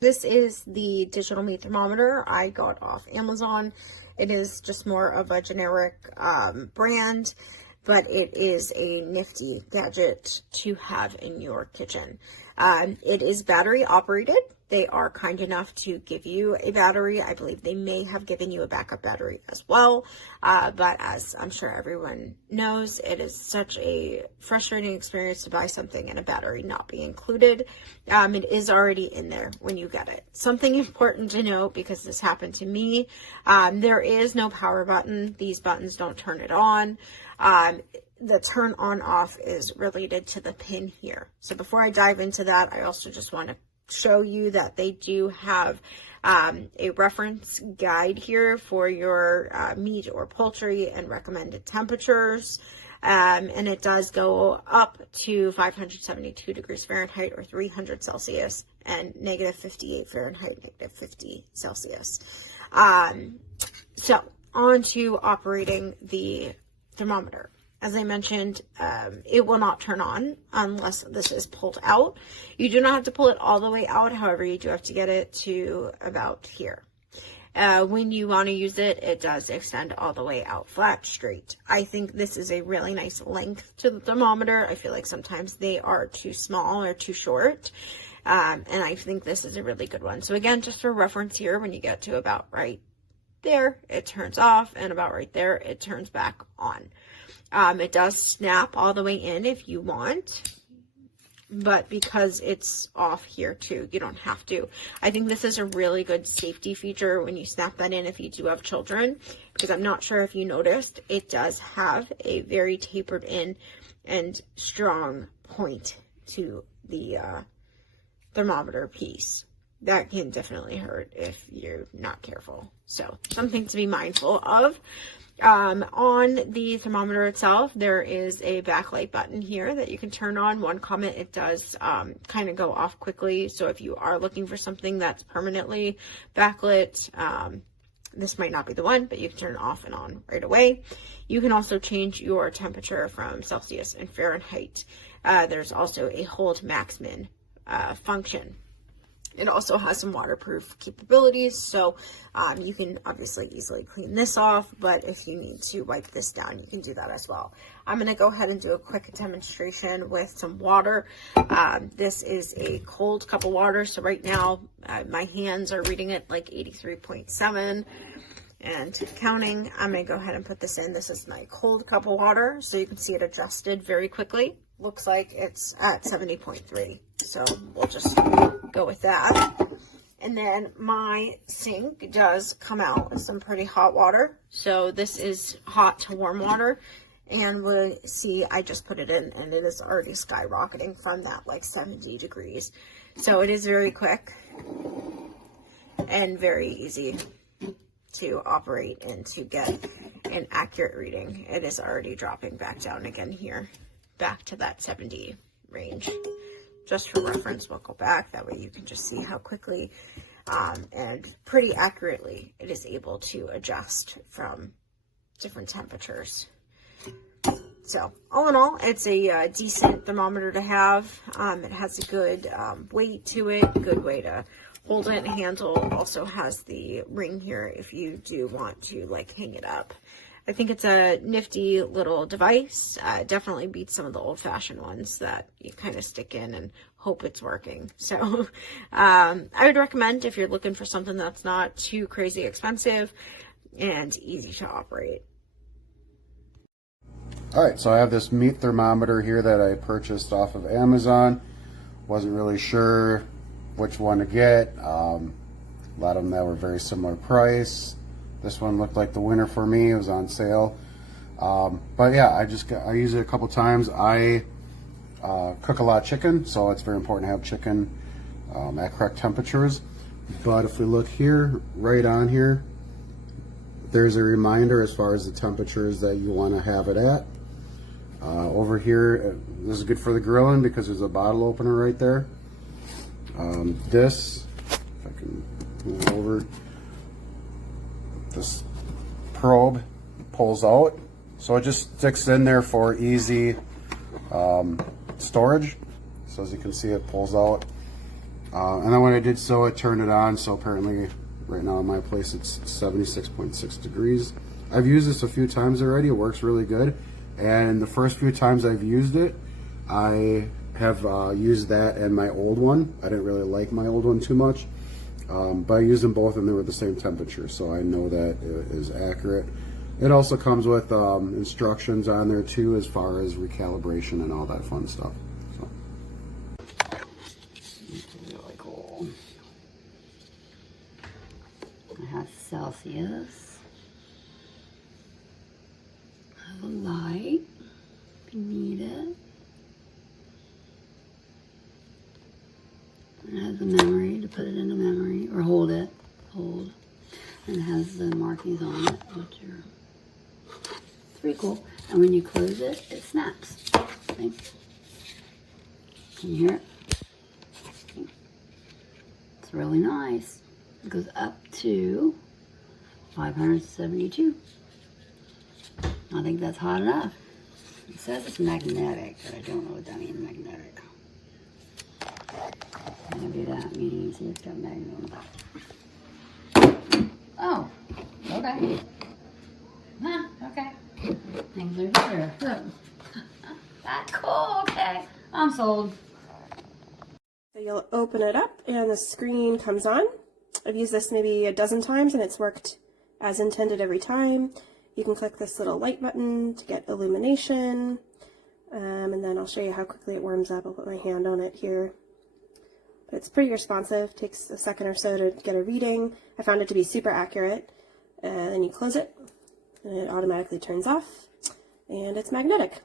This is the digital meat thermometer I got off Amazon. It is just more of a generic brand, but it is a nifty gadget to have in your kitchen. It is battery operated. They are kind enough to give you a battery. I believe they may have given you a backup battery as well. But as I'm sure everyone knows, it is such a frustrating experience to buy something and a battery not be included. It is already in there when you get it. Something important to note, because this happened to me, there is no power button. These buttons don't turn it on. The turn on off is related to the pin here. So before I dive into that, I also just want to show you that they do have a reference guide here for your meat or poultry and recommended temperatures. And it does go up to 572 degrees Fahrenheit or 300 Celsius and negative 58 Fahrenheit, negative 50 Celsius. So on to operating the thermometer. As I mentioned, it will not turn on unless this is pulled out. You do not have to pull it all the way out. However, you do have to get it to about here. When you want to use it, it does extend all the way out flat straight. I think this is a really nice length to the thermometer. I feel like sometimes they are too small or too short. And I think this is a really good one. So again, just for reference here, when you get to about right there, it turns off, and about right there, it turns back on. It does snap all the way in if you want, but because it's off here too, you don't have to. I think this is a really good safety feature when you snap that in if you do have children, because I'm not sure if you noticed, it does have a very tapered in and strong point to the thermometer piece. That can definitely hurt if you're not careful. So something to be mindful of. On the thermometer itself, there is a backlight button here that you can turn on. One comment, it does kind of go off quickly. So if you are looking for something that's permanently backlit, this might not be the one, but you can turn it off and on right away. You can also change your temperature from Celsius and Fahrenheit. There's also a hold max min function. It also has some waterproof capabilities, so you can obviously easily clean this off, but if you need to wipe this down, you can do that as well. I'm going to go ahead and do a quick demonstration with some water. This is a cold cup of water, so right now my hands are reading it like 83.7 and counting. I'm going to go ahead and put this in. This is my cold cup of water, so you can see it adjusted very quickly. Looks like it's at 70.3, so we'll just go with that. And then my sink does come out with some pretty hot water, so this is hot to warm water, and we'll see, I just put it in and it is already skyrocketing from that like 70 degrees. So it is very quick and very easy to operate and to get an accurate reading. It is already dropping back down again here, back to that 70 range. Just for reference, we'll go back. That way you can just see how quickly and pretty accurately it is able to adjust from different temperatures. So all in all, it's a decent thermometer to have. It has a good weight to it, good way to hold it and handle. Also has the ring here if you do want to like hang it up. I think it's a nifty little device. Definitely beats some of the old-fashioned ones that you kind of stick in and hope it's working. So I would recommend if you're looking for something that's not too crazy expensive and easy to operate. All right, so I have this meat thermometer here that I purchased off of Amazon. Wasn't really sure which one to get. A lot of them that were very similar price. This one looked like the winner for me. It was on sale. But yeah, I use it a couple times. I cook a lot of chicken, so it's very important to have chicken at correct temperatures. But if we look here, right on here, there's a reminder as far as the temperatures that you want to have it at. Over here, this is good for the grilling because there's a bottle opener right there. This, if I can move over, this probe pulls out, so it just sticks in there for easy storage. So as you can see, it pulls out And then when I did so, it turned it on. So apparently right now in my place it's 76.6 degrees. I've used this a few times already. It works really good. And the first few times I've used it, I have used that and my old one. I didn't really like my old one too much. But I used them both and they were the same temperature. So I know that it is accurate. It also comes with instructions on there too, as far as recalibration and all that fun stuff. So. Really cool. It has Celsius. Has a light if you need it. It has the memory to put it into memory or hold it. Hold. And it has the markings on it, which are pretty cool. And when you close it, it snaps. See? Can you hear it? See? It's really nice. It goes up to 572. I think that's hot enough. It says it's magnetic, but I don't know what that means, magnetic. Maybe that means it's got magnet. Oh, okay. Huh, okay. Things are better. That's cool, okay. I'm sold. So you'll open it up and the screen comes on. I've used this maybe a dozen times and it's worked as intended every time. You can click this little light button to get illumination. And then I'll show you how quickly it warms up. I'll put my hand on it here. But it's pretty responsive. Takes a second or so to get a reading. I found it to be super accurate. Then you close it and it automatically turns off. And it's magnetic.